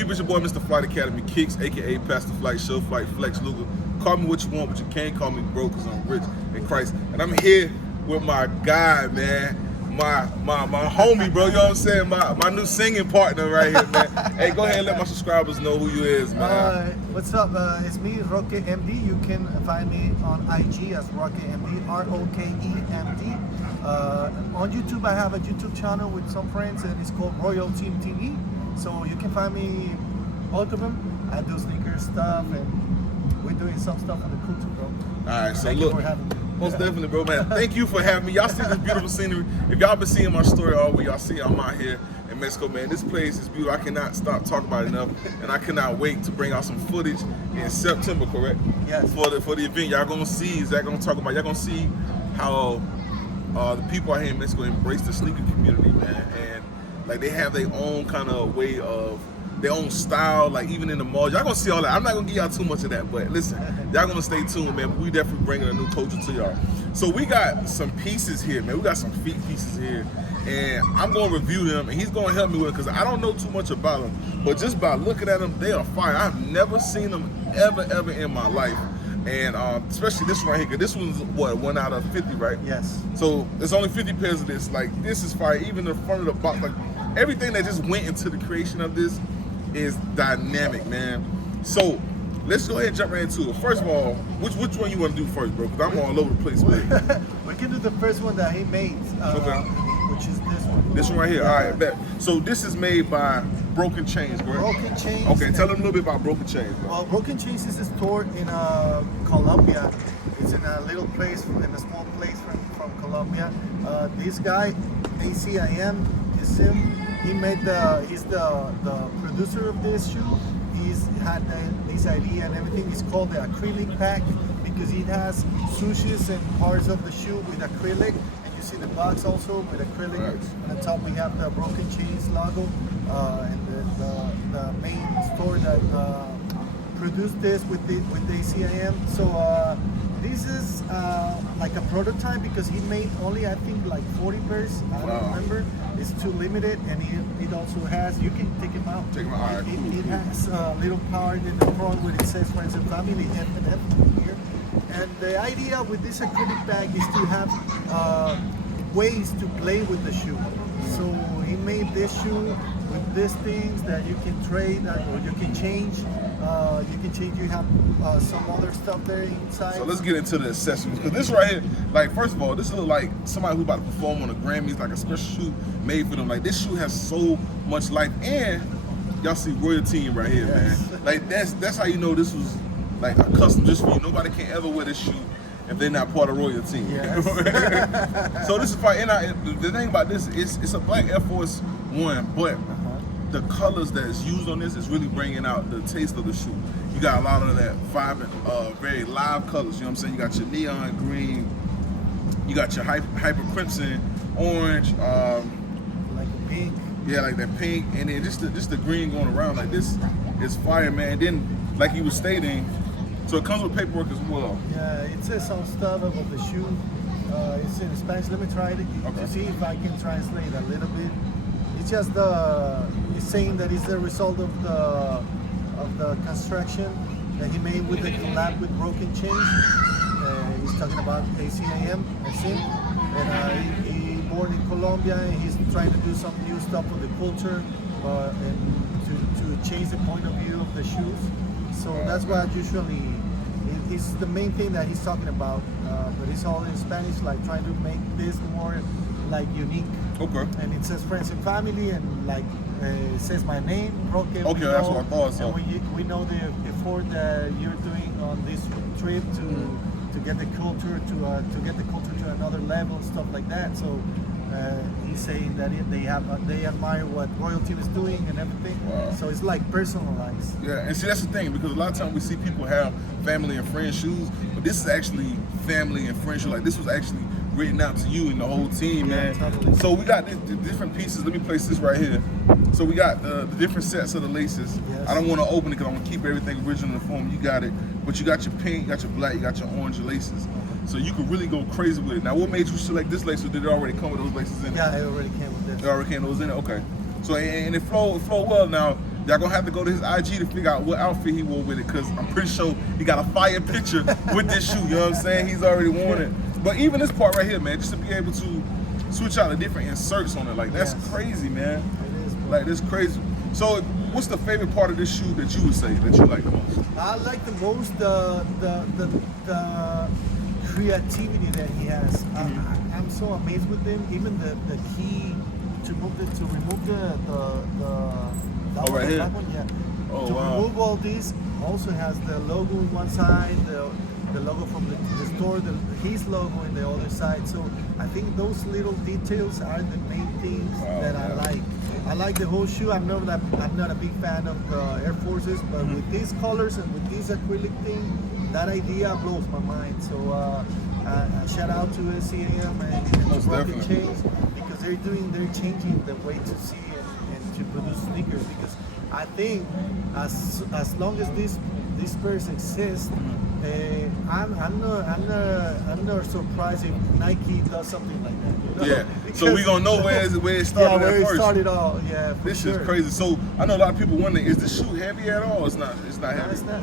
people? It's your boy, Mr. Flight Academy, Kickz, aka Pastor Flight, Show Flight, Flex Luger. Call me what you want, but you can't call me broke because I'm rich in Christ. And I'm here with my guy, man. My homie, bro. You know what I'm saying? My new singing partner right here, man. Hey, go ahead and let my subscribers know who you is, man. What's up? It's me, Rokemd. You can find me on IG as Rokemd, R-O-K-E-M-D. On YouTube, I have a YouTube channel with some friends, and it's called Royal Team TV. So you can find me, both of them. I do sneaker stuff, and we're doing some stuff on the culture, bro. All right, so Thank look. you for having me. Most definitely, bro, man. Thank you for having me. Y'all see this beautiful scenery. If y'all been seeing my story all week, y'all see I'm out here in Mexico, man. This place is beautiful. I cannot stop talking about it enough, and I cannot wait to bring out some footage in September, correct? Yes. For the event, y'all gonna see. Zach gonna talk about. Y'all gonna see how the people out here in Mexico embrace the sneaker community, man, and like they have their own kind of way of. Their own style, like even in the mall. Y'all gonna see all that. I'm not gonna give y'all too much of that, but listen, y'all gonna stay tuned, man. We definitely bringing a new culture to y'all. So we got some pieces here, man. We got some feet pieces here, and I'm gonna review them, and he's gonna help me with it because I don't know too much about them, but just by looking at them, they are fire. I've never seen them ever in my life, and especially this one right here, because this one's what, 1 out of 50, right? Yes. So there's only 50 pairs of this. Like this is fire. Even the front of the box, like everything that just went into the creation of this is dynamic, man. So let's go ahead and jump right into it. First of all, which one you want to do first, bro? Because I'm all over the place with it. We can do the first one that he made, Okay. which is this one. This one right here. Yeah. All right, bet. So this is made by Broken Chains, correct? Broken Chains. Okay, tell them a little bit about Broken Chains, bro. Well, Broken Chains is a store in Colombia. It's in a little place, in a small place from Colombia. This guy, ACIM, is him. He's the producer of this shoe. He's had this idea and everything. It's called the acrylic pack because it has swooshes and parts of the shoe with acrylic. And you see the box also with acrylic. Nice. On the top we have the Broken Chains logo and the main store that produced this with the ACIM. So this is like a prototype because he made only, I think, like 40 pairs. I don't remember. It's too limited, and it also has, you can take them out. Take them out. All right, cool. It has a little part in the front where it says Friends and Family, F and F here. And the idea with this acrylic bag is to have ways to play with the shoe. So he made this shoe with these things that you can trade or you can change. You have some other stuff there inside. So let's get into the accessories, because this right here, like, first of all, this looks like somebody who's about to perform on the Grammys, like a special shoe made for them. Like, this shoe has so much life, and y'all see Royal Team right here, Yes. man. Like, that's how you know this was like a custom just for you. Nobody can ever wear this shoe if they're not part of Royal Team. Yes. So this is fire. And the thing about this is it's a black Air Force One, but the colors that is used on this is really bringing out the taste of the shoe. You got a lot of that vibrant, very live colors. You know what I'm saying? You got your neon green, you got your hyper crimson, orange, Like a pink. yeah, like that pink, and then just the green going around. Like this is fire, man. And then, like you were stating, so it comes with paperwork as well. Yeah, it says some stuff about the shoe. It's in Spanish. Let me try it to see if I can translate a little bit. It's just it's saying that it's the result of the construction that he made with the collab with Broken Chains. He's talking about ACIM, I think. And he born in Colombia, and he's trying to do some new stuff with the culture and to change the point of view of the shoes. So that's what usually is the main thing that he's talking about. But it's all in Spanish, like trying to make this more like unique. Okay. And it says Friends and Family, and like it says my name, Rokemd. Okay, that's what I thought. So. And we know the effort that you're doing on this trip to get the culture to another level, stuff like that. So he's saying that they admire what Royal Team is doing and everything. Wow. So it's like personalized. Yeah, and see, that's the thing, because a lot of times we see people have family and friend shoes, but this is actually family and friend shoes. Like, this was actually written out to you and the whole team, man. Totally. So we got the different pieces. Let me place this right here. So we got the different sets of the laces. Yes. I don't want to open it because I want to keep everything original in the form. You got it, but you got your pink, you got your black, you got your orange laces. So you can really go crazy with it. Now, what made you select this lace, or did it already come with those laces in it? Yeah, it already came with this. It already came with those in it? Okay. So, and it flowed well. Now, Y'all gonna have to go to his IG to figure out what outfit he wore with it, because I'm pretty sure he got a fire picture with this shoe, you know what I'm saying? He's already worn it. But even this part right here, man, just to be able to switch out the different inserts on it, like that's crazy, man. It is, bro. Like that's crazy. So what's the favorite part of this shoe that you would say that you like the most? I like the most the creativity that he has. I'm so amazed with him. Even the key to remove the right here. that one, yeah. Oh, to wow. remove all these, also has the logo on one side, the logo from the store, his logo in the other side. So I think those little details are the main things that I like. I like the whole shoe. I'm not a big fan of the Air Forces, but with these colors and with this acrylic thing, that idea blows my mind. So shout out to SCAM and Rokemd Chains, because they're changing the way to see and to produce sneakers. Because I think as long as these pairs exist, I'm not surprised if Nike does something like that. You know? Yeah. So we gonna know where it started where at it first. started all. Yeah. For This sure. is crazy. So I know a lot of people wondering, is this shoe heavy at all? It's not. It's not No, heavy. it's not.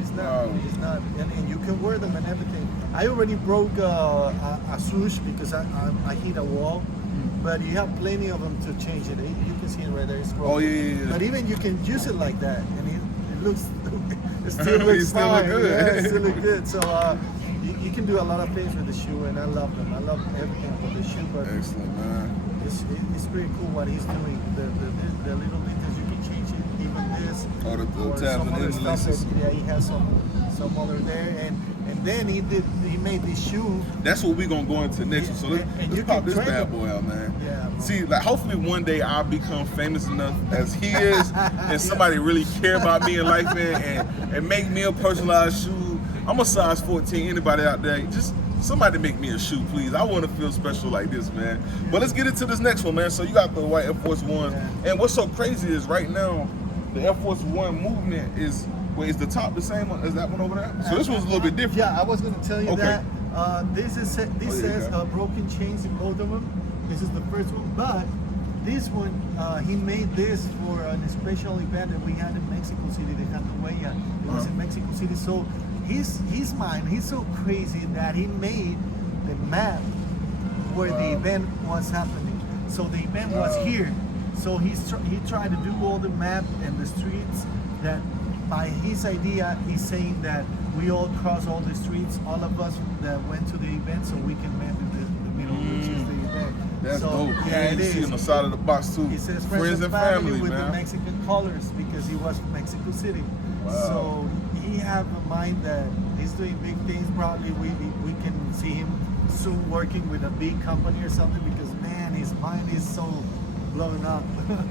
It's not. It's not. And you can wear them and everything. I already broke a swoosh because I hit a wall. But you have plenty of them to change it. You can see it right there. It's broken. Oh yeah. But even you can use it like that, and it looks. It still looks still fine. look good. Yeah, it still look good. So you can do a lot of things with the shoe, and I love them. I love everything about the shoe. But Excellent, man. it's pretty cool what he's doing. The little details you can change it. Even this. Oh, the or tabs some and other the stuff. laces. Yeah, he has some other there, and then he made this shoe. That's what we're gonna go into next one. So let's pop this bad boy out, man. Yeah, bro. See, like hopefully one day I'll become famous enough as he is, and somebody really care about me in life, man, and make me a personalized shoe. I'm a size 14. Anybody out there, just somebody make me a shoe, please. I want to feel special like this, man. But let's get into this next one, man. So you got the white Air Force Ones, and what's so crazy is right now the Air Force One movement is. Wait, is the top the same as that one over there? So this one's a little bit different. Yeah, I was going to tell you that. This says Broken Chains in both of them. This is the first one, but this one he made this for a special event that we had in Mexico City. They had the way it was in Mexico City. So his mind, he's so crazy that he made the map where the event was happening. So the event was here. So he tried to do all the map and the streets that. By his idea, he's saying that we all cross all the streets, all of us that went to the event, so we can meet in the middle, which is the event. That's dope. Yeah, and it you see is. on the side of the box too. It says friends and family, with man. the Mexican colors because he was from Mexico City. Wow. So he have a mind that he's doing big things. Probably we can see him soon working with a big company or something because man, his mind is so blowing up.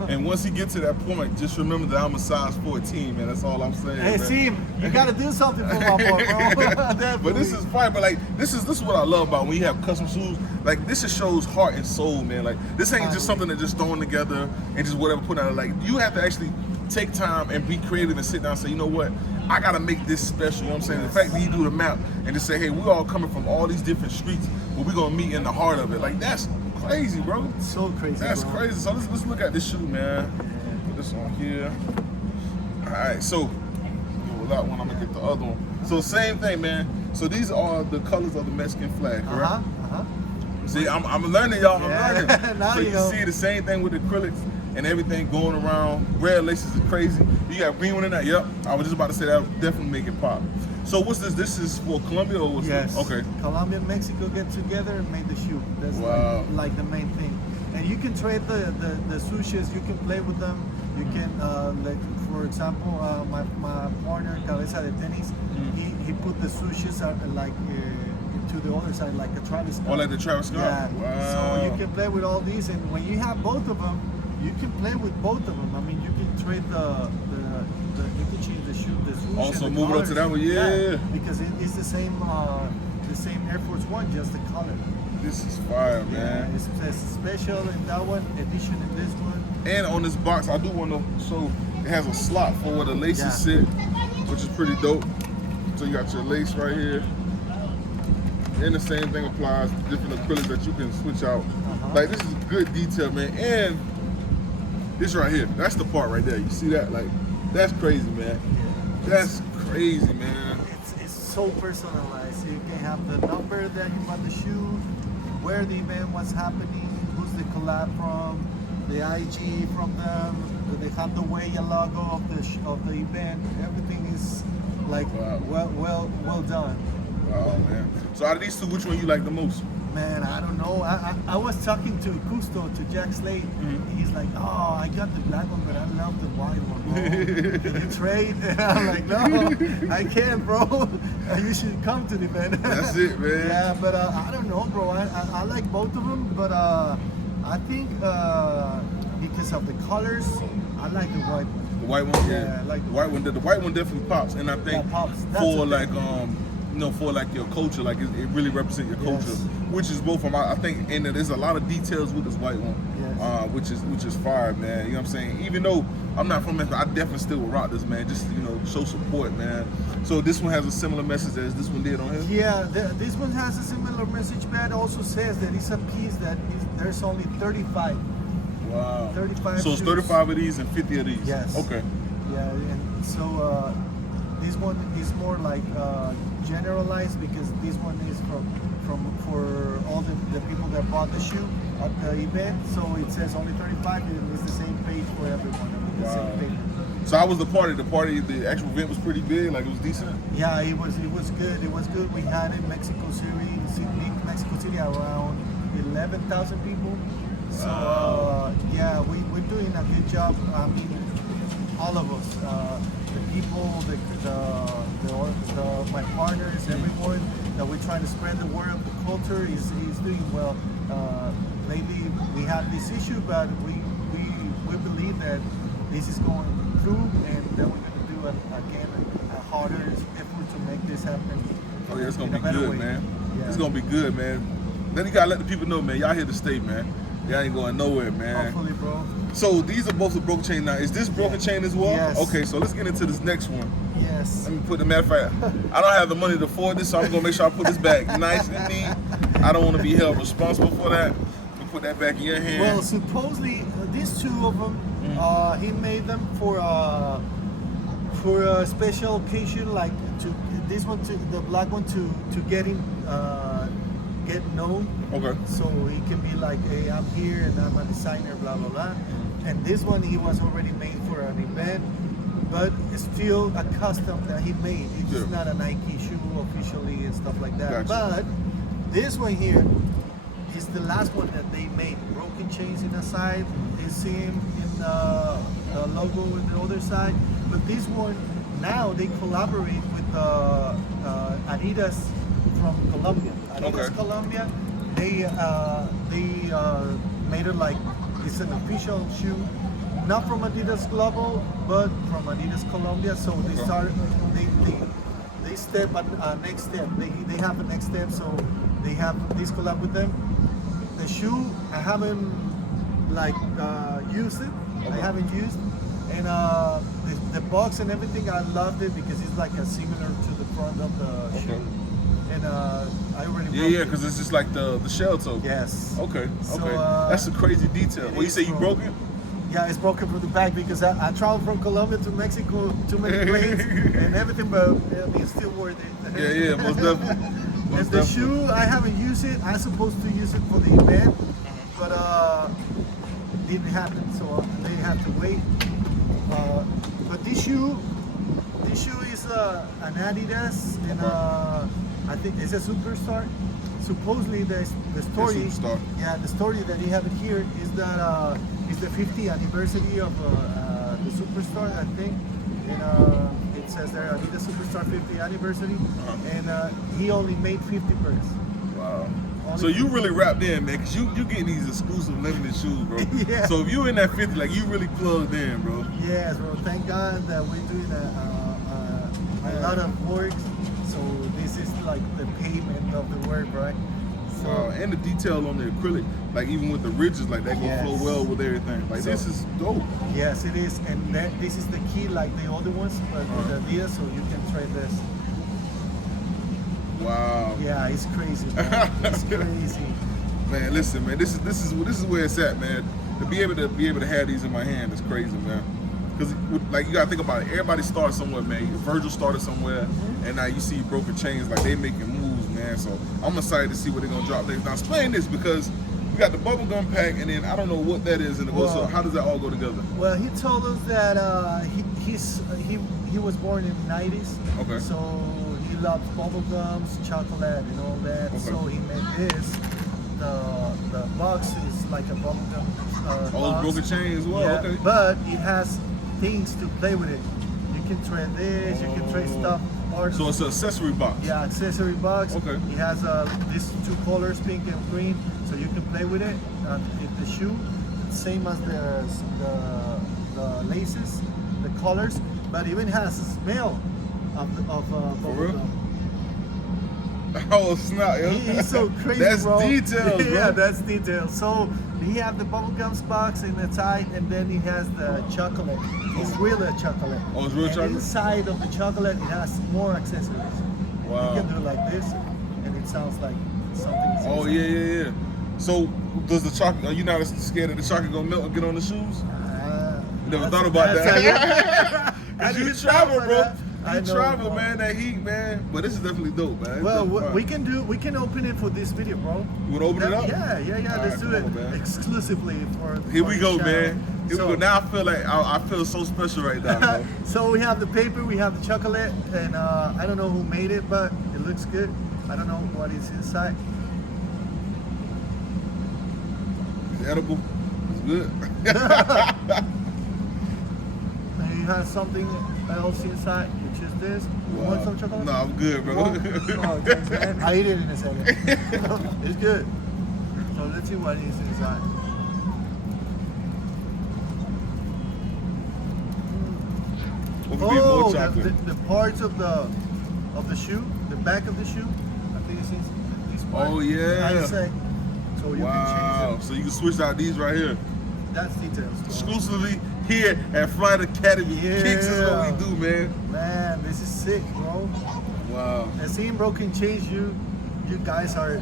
And once he gets to that point, just remember that I'm a size 14, man. That's all I'm saying. Hey, man. see, you gotta do something for my boy, bro. But this is fine. But like, this is what I love about when you have custom shoes. Like, this just shows heart and soul, man. Like, this ain't just something that just thrown together and just whatever put out. Like, you have to actually take time and be creative and sit down and say, you know what, I gotta make this special. You know what I'm saying? The fact that you do the map and just say, hey, we're all coming from all these different streets, but we're gonna meet in the heart of it. Like, that's crazy, bro. So crazy. That's bro. crazy. So let's look at this shoe, man. Put this on here. All right, so with that one, I'm gonna get the other one. So same thing, man. So these are the colors of the Mexican flag, correct? See, I'm learning, y'all. I'm learning. Now So you know. see the same thing with the acrylics and everything going around. Red laces are crazy. You got green one in that. Yep. I was just about to say that would definitely make it pop. So what's this? This is for Colombia or what's Yes. this? Okay. Colombia and Mexico get together and make the shoe. That's Wow. like the main thing. And you can trade the swooshes. You can play with them. You can, like for example, my partner Cabeza de Tenis, he put the swooshes like to the other side, like a Travis Scott. Oh, like the Travis Scott? Yeah. Wow. So you can play with all these, and when you have both of them, you can play with both of them. I mean, you can trade you can change the shoe, the swoosh. Also and the move it up to colors. that one, yeah. Because it's the same Air Force One, just the color. This is fire, man. It's special in that one, edition in this one. And on this box, I do want to show it has a slot for where the laces sit, which is pretty dope. So you got your lace right here. And the same thing applies, different acrylics that you can switch out. Like, this is good detail, man. And This right here, that's the part right there. You see that? Like, that's crazy, man. That's crazy, man. It's so personalized. You can have the number that you bought the shoe, where the event was happening, who's the collab from, the IG from them. They have the Huella logo of the event. Everything is like well done. Wow, man. So out of these two, which one you like the most? Man, I don't know. I was talking to Custo, to Jack Slade. He's like, oh, I got the black one, but I love the white one, bro. Can you trade? And I'm like, no, I can't, bro. You should come to the event. That's it, man. Yeah, but I don't know, bro. I like both of them, but I think because of the colors, I like the white one. The white one, Yeah, I like the white one. The white one definitely pops, and I think pops. That's for a like for like your culture, like it really represents your culture, which is both from I think, and there's a lot of details with this white one, which is fire, man. You know what I'm saying? Even though I'm not from Mexico, I definitely still will rock this, man. Just show support, man. So this one has a similar message as this one did on him. Yeah, this one has a similar message, but it also says that it's a piece that there's only 35. Wow. 35. So it's 35 of these and 50 of these. Yes. Okay. Yeah, and so this one is more like generalized, because this one is for all the people that bought the shoe at the event. So it says only 35, and it's the same page for everyone. The same page. So how was the party? The actual event was pretty big. Like, it was decent. Yeah, it was good. It was good. We had in Mexico City around 11,000 people. So yeah, we're doing a good job. I mean, all of us, the people, my partners, everyone, that we're trying to spread the word of the culture is doing well. Lately we had this issue, but we believe that this is going through, and then we're going to do a harder effort to make this happen. Oh yeah, it's gonna be good, man. Yeah. It's gonna be good, man. Then you gotta let the people know, man. Y'all here to stay, man. Y'all ain't going nowhere, man. Hopefully, bro. So these are both the broken chain now. Is this broken chain as well? Yes. Okay, so let's get into this next one. Yes. Let me put the matter of fact, I don't have the money to afford this, so I'm gonna make sure I put this back nice and neat. I don't want to be held responsible for that. We put that back in your hand. Well, supposedly these two of them, he made them for a special occasion, like this one, the black one, to get him get known. Okay. So he can be like, hey, I'm here and I'm a designer, blah blah blah. And this one, he was already made for an event, but it's still a custom that he made. It's not a Nike shoe officially and stuff like that. Gotcha. But this one here is the last one that they made. Broken chains in the side, the same in the logo in the other side. But this one, now they collaborate with Adidas from Colombia. Adidas Colombia, they made it like it's an official shoe, not from Adidas Global, but from Adidas Colombia. So they start, they step at next step. They have a next step. So they have this collab with them. The shoe, I haven't like used it. I haven't used, and the box and everything, I loved it because it's like a similar to the front of the shoe. And I already broke it. Because it's just like the shell toe. Yes. Okay. So, That's a crazy detail. Well, you say you broke it? Yeah, it's broken from the back because I traveled from Colombia to Mexico, too many planes and everything, but it's still worth it. Yeah, most definitely. And the shoe, I haven't used it. I'm supposed to use it for the event, but didn't happen, so they have to wait. But this shoe is an Adidas, and I think it's a Superstar. Supposedly the story, the story that you have it here is that it's the 50th anniversary of the Superstar, I think, and it says there Adidas Superstar 50th anniversary, and he only made 50 pairs. Wow. So you really wrapped in, man, because you getting these exclusive limited shoes, bro. Yeah. So if you in that 50, like, you really plugged in, bro. Yes, bro. Thank God that we're doing a lot of work. So this is like the payment of the work, right? So, wow. And the detail on the acrylic, like even with the ridges, like that gonna flow well with everything. Like, this is dope. Yes, it is, and this is the key, like the other ones, but with Adidas, so you can try this. Wow. Yeah, it's crazy, man. It's crazy. Man, listen, man. This is where it's at, man. to be able to have these in my hand is crazy, man. Because like you gotta think about it. Everybody starts somewhere, man. Virgil started somewhere, and now you see Broken Chains, like they making moves, man. So I'm excited to see what they're gonna drop next. Now explain this, because we got the bubblegum pack, and then I don't know what that is, and it goes. So how does that all go together? Well, he told us that he was born in the 90s. Okay. So he loves bubblegums, chocolate, and all that. Okay. So he made this. The box is like a bubblegum. Oh, Broken Chain as well. Yeah, okay. But it has things to play with it. You can trade this. You can trade stuff. So it's an accessory box. Yeah, accessory box. Okay. It has these two colors, pink and green, so you can play with it. The shoe, same as the laces, the colors, but even has a smell of For real? bubblegum. Oh snap! Yo. He's so crazy, that's bro. details, bro. Yeah, that's details. So he have the bubblegums box in the side, and then he has the chocolate. It's real chocolate. Oh, it's real and chocolate? Inside of the chocolate, it has more accessories. Wow. You can do it like this, and it sounds like something. Oh yeah. So does the chocolate? Are you not scared that the chocolate gonna melt and get on the shoes? Never thought about that. Cause you travel, bro. You travel, man. That heat, man. But this is definitely dope, man. Well, we can open it for this video, bro. You wanna open it up? Yeah. Let's do it exclusively for. Here we go, man. Here we go. Now I feel like I feel so special right now, man. So we have the paper, we have the chocolate, and I don't know who made it, but it looks good. I don't know what is inside. It's edible. It's good. And it has something else inside, which is this. You want some chocolate? No, I'm good, bro. Oh, thanks, man. I eat it in a second. It's good. So let's see what is inside. Oh, the parts of the shoe, the back of the shoe. I think it's this part. Oh yeah. So you can change it. So you can switch out these right here. That's details. Bro. Exclusively here at Flyest Academy. Yeah. Kickz is what we do, man. Man, this is sick, bro. Wow. And seeing Broken Chains, you guys are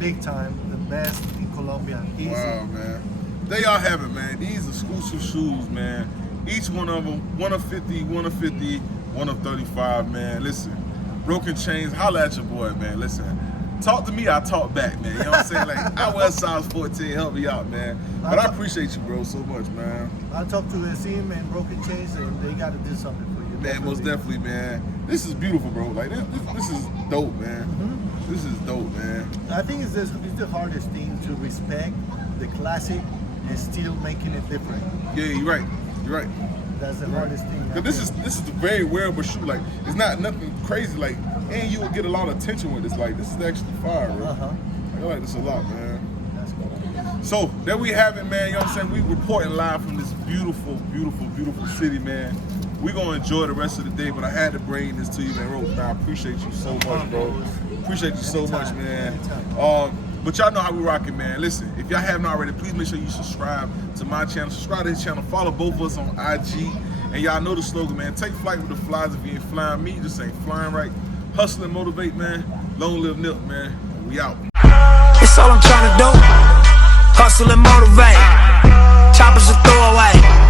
big time, the best in Colombia. Easy. Wow, man. There y'all have it, man. These exclusive shoes, man. Each one of them, one of 50, one of 50, one of 35, man. Listen, Broken Chains, holla at your boy, man. Listen, talk to me, I talk back, man. You know what I'm saying? Like, I wear size 14, help me out, man. But I appreciate you, bro, so much, man. I talked to the team and Broken Chains, and they got to do something for you. Man, most definitely, man. This is beautiful, bro. Like, this is dope, man. Mm-hmm. This is dope, man. I think it's the hardest thing to respect the classic and still making it different. Yeah, you're right. You're right. That's the hardest thing. Cause this is a very wearable shoe. Like, it's not nothing crazy. Like, and you will get a lot of attention with this. Like, this is actually fire, bro. Like, I like this a lot, man. That's cool. So there we have it, man. You know what I'm saying? We reporting live from this beautiful, beautiful, beautiful city, man. We're gonna enjoy the rest of the day, but I had to bring this to you, man. Rokemd, I appreciate you so much, bro. Appreciate you so much, man. But y'all know how we rockin', man. Listen, if y'all haven't already, please make sure you subscribe to my channel, subscribe to his channel, follow both of us on IG, and y'all know the slogan, man. Take flight with the flies. If you ain't flying me, just ain't flying right. Hustle and motivate, man. Long live Nip, man. We out. It's all I'm trying to do. Hustle and motivate. Choppers a throwaway.